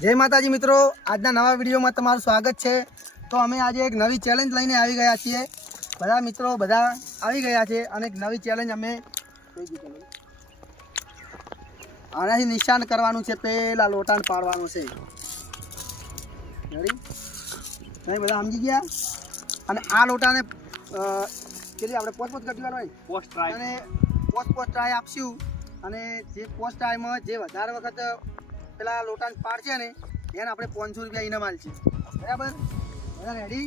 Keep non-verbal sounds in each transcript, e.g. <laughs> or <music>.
જય માતાજી મિત્રો આજના નવા વિડીયોમાં તમારું સ્વાગત છે. તો અમે આજે એક નવી ચેલેન્જ લઈને આવી ગયા છીએ. બધા મિત્રો બધા આવી ગયા છે અને એક નવી ચેલેન્જ અમે આનાથી નિશાન કરવાનું છે પેલા લોટાન પાડવાનું છે? તમે બધા સમજી ગયા? અને આ લોટાને કેટલી આપણે પોત પોત કટી હોય? પોસ્ટ ટ્રાય અને પોસ્ટ પોસ્ટ ટ્રાય આપશું. અને જે પોસ્ટ ટ્રાયમાં જે વધારે વખત પેલા લોટાન પાડશે ને એને આપણે પાંચસો રૂપિયા ઇનામ આલશે બરાબર? બધા રેડી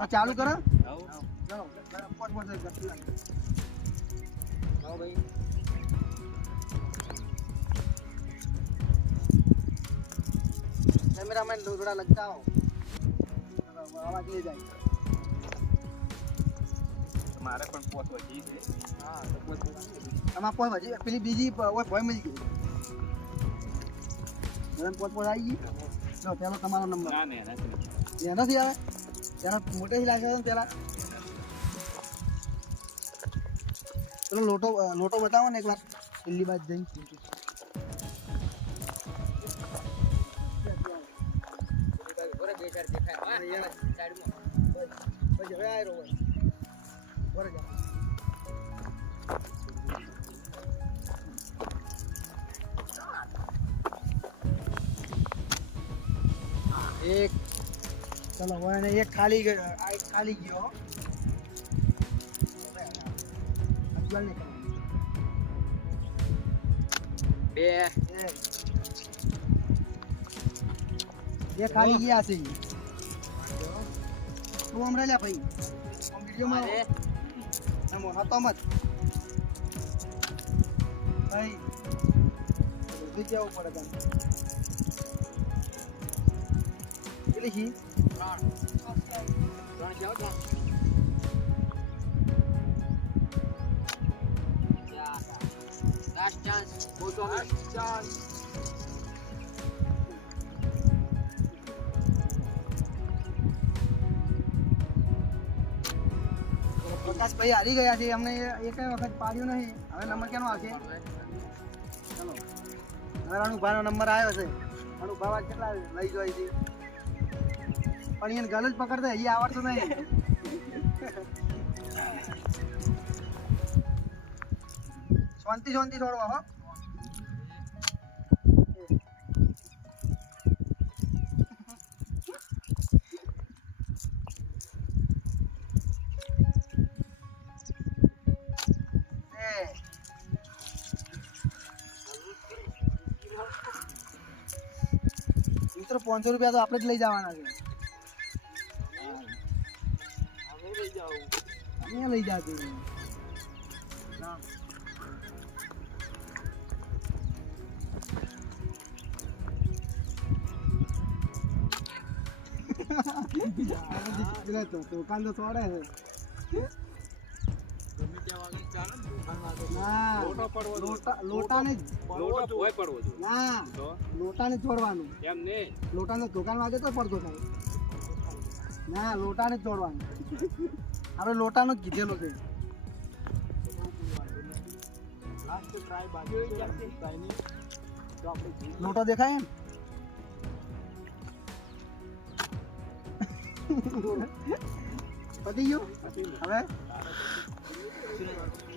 આ ચાલુ કરો. ચલો ભાઈ. કેમેરામેન થોડા લગતા હો અવાજ નહીં જાય. મારે પણ પોત વધી છે. હા તો પોસ્ટ પોસ્ટ આમાં કોઈ હજી પેલી બીજી ઓય ભોય મળી ગઈ. બધાને પોત પોત આવી ગઈ. જો પેલો તમારો નંબર ના ને નથી. એનાથી આવે? એના મોટેથી લાગે છે ને પેલા. પેલો લોટો લોટો બતાવો ને એકવાર. દિલ્હી બાદ જઈ પછી. હવે આયરો એક ચલો હવે એક ખાલી ગયો આ એક ખાલી ગયો. બે. બે ખાલી ગયા છે. તું હમણાં લે ભાઈ. વિડીયોમાં આમ હતો મત ભાઈ જગ્યા ઉપર પડે કેટલી પ્રકાશ ભાઈ હારી ગયા છે. અમને એક વખત પાડ્યું નહીં. હવે નંબર કેનો આવશે? ચલો. હવે અનુભાનો નંબર આવ્યો છે. આજ કેટલા લઈ જાય છે? પણ એને ગલ જ પકડતો એ આવડતું નહીં. શાંતિ શાંતિ છોડવા હો. મિત્રો, પાંચસો રૂપિયા તો આપણે જ લઈ જવાના છે. અહીંયા લઈ જાતું ના. <laughs> પેલા તો દુકાન તો છોડે છે. ના લોટો. લોટા લોટો. ના છોડવાનું. એમ ને લોટાને દુકાન વાગે તો પડતો થાય. ના, લોટાને જ જોડવાનું. આપણે લોટાનો જ કીધેલો છે. લોટો દેખાય એમ? પતી ગયું? હવે?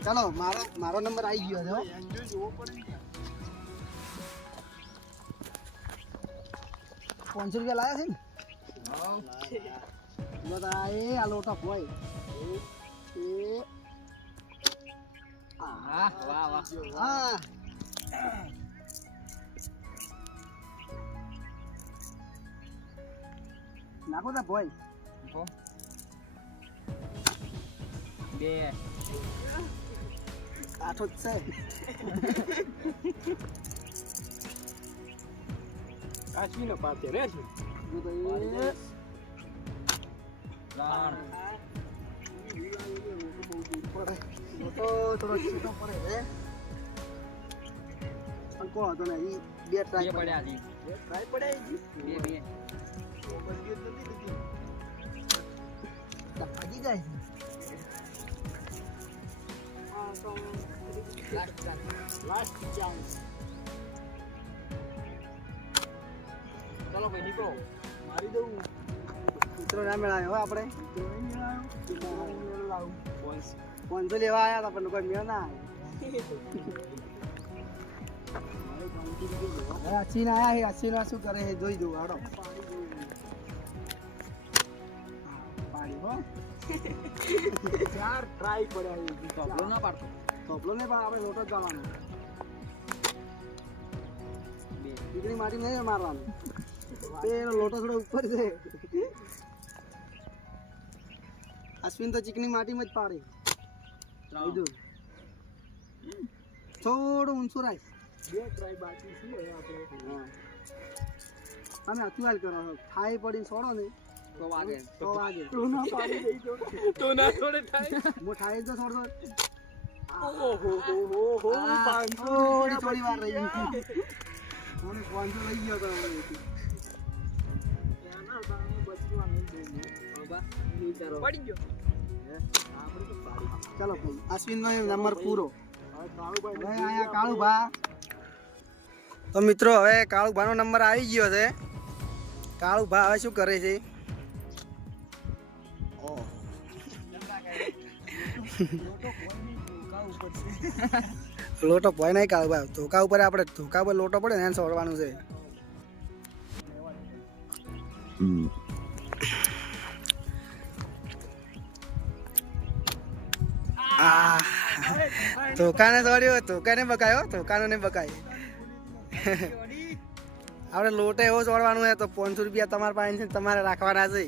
ચાલો, મારો મારો નંબર આવી ગયો છે. પાંચસો રૂપિયા લાયા છે ને? બધા એ આ લોટો હોય એ વાહ વાહ વાહ હા નાખો તા ભાઈ બે આઠો જ છે કાશ્મીર નો પાતે રે છે ત્રણ બે બે ટ્રાય પડ્યા છે ટ્રાય પડે બે બે. ભાગી જાય લાસ્ટ ચાન્સ ચાલો ભાઈ નીકળો. મારી દઉં. મિત્રો ના મેળાયો હો આપણે. પાંચસો લેવા આવ્યા હતા પણ કોઈ મેળ ના અસીન આયા છે અસીન શું કરે હે જોઈ દઉં હાડો પાડી હો. ચાર ટ્રાય પડ્યા તબલો ના પાડતો. પણ આપણે લોટો જ જવાનો દીકરી માટી નહીં મારવાનું. પેલો લોટો થોડો ઉપર છે. અશ્વિન તો ચીકની માટીમાં જ પાડે. લીધું. થોડું ઊંચું રાખ. બે ટ્રાય બાકી છે આપણે તમે અતુવાલ કરો. થાય થાઈ પડીને છોડો ને. તો વાગે. તો વાગે. તું ના પાડી દઈ તો તો ના છોડે થાય? હું થાઈ જ છોડતો ઓહો હો. હો હો પાંચસો થોડી થોડી વાર રહી ગઈ. પાંચસો ગયો તો પડી ગયો આપણે તો પાડી. ચાલો ભાઈ અશ્વિનનો નંબર પૂરો આયા કાળુભા તો મિત્રો હવે કાળુભાનો નંબર આવી ગયો છે. કાળુભા હવે શું કરે છે? <laughs> લોટો ભય નહીં કાળુભા. ધોકા ઉપર આપણે ધોકા ઉપર લોટો પડે ને એને છોડવાનું છે. ધોકાને છોડ્યો ધોકાને બકાયો ધોકાનો ને બકાય આપણે લોટે એવો ચોડવાનું છે તો પાંચસો રૂપિયા તમારા પાસે છે તમારે રાખવાના છે.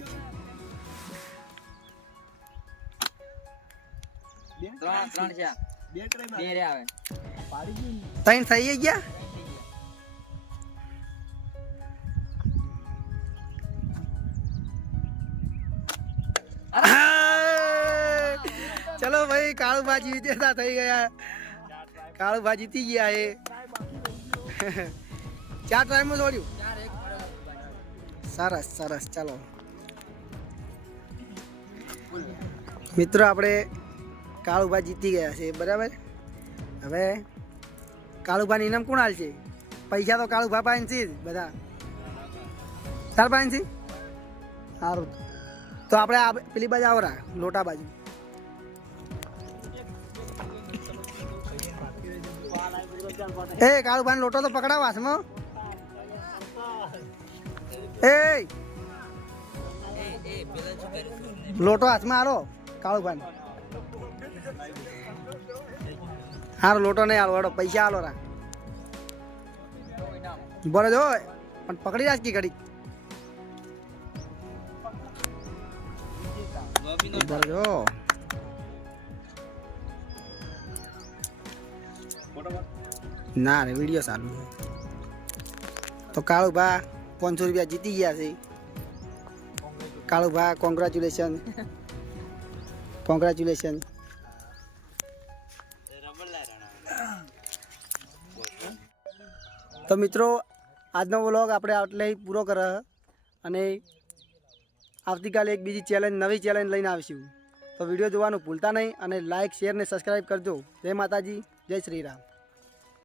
ત્રણ થઈ ગયા? ચલો ભાઈ કાળુભા વિજેતા થઈ ગયા. કાળુભા જીતી ગયા એ. ચાર ટાઈમમાં દોડ્યું સરસ સરસ, ચાલો. મિત્રો, આપણે કાળુભા જીતી ગયા છે બરાબર? હવે કાળુભાને ઇનામ કોણ હાલશે પૈસા તો કાળુભા પાસે જ, બધા. તાર પાસે સારું. તો આપણે પેલી બાજુ આવરા લોટા બાજુ. એ કાળુભાઈ લોટો તો પકડાવ હાથમાં એ, લોટો હાથમાં હાલો કાળુભાઈ હારો, લોટો નહીં હાલો વાળો પૈસા હાલો રા. બરો જો, પણ પકડી રાખ કી ઘડી બરો જો. ના રે વીડિયો સારું છે. તો કાળુભા પાંચસો રૂપિયા જીતી ગયા છે. કાળુભા કોંગ્રેચ્યુલેશન કોંગ્રેચ્યુલેશન તો મિત્રો, આજનો વ્લોગ આપણે આટલે પૂરો કર અને આવતીકાલે એક બીજી ચેલેન્જ નવી ચેલેન્જ લઈને આવીશું. તો વીડિયો જોવાનું ભૂલતા નહીં અને લાઇક શેર ને સબસ્ક્રાઈબ કરજો. જય માતાજી, જય શ્રી રામ.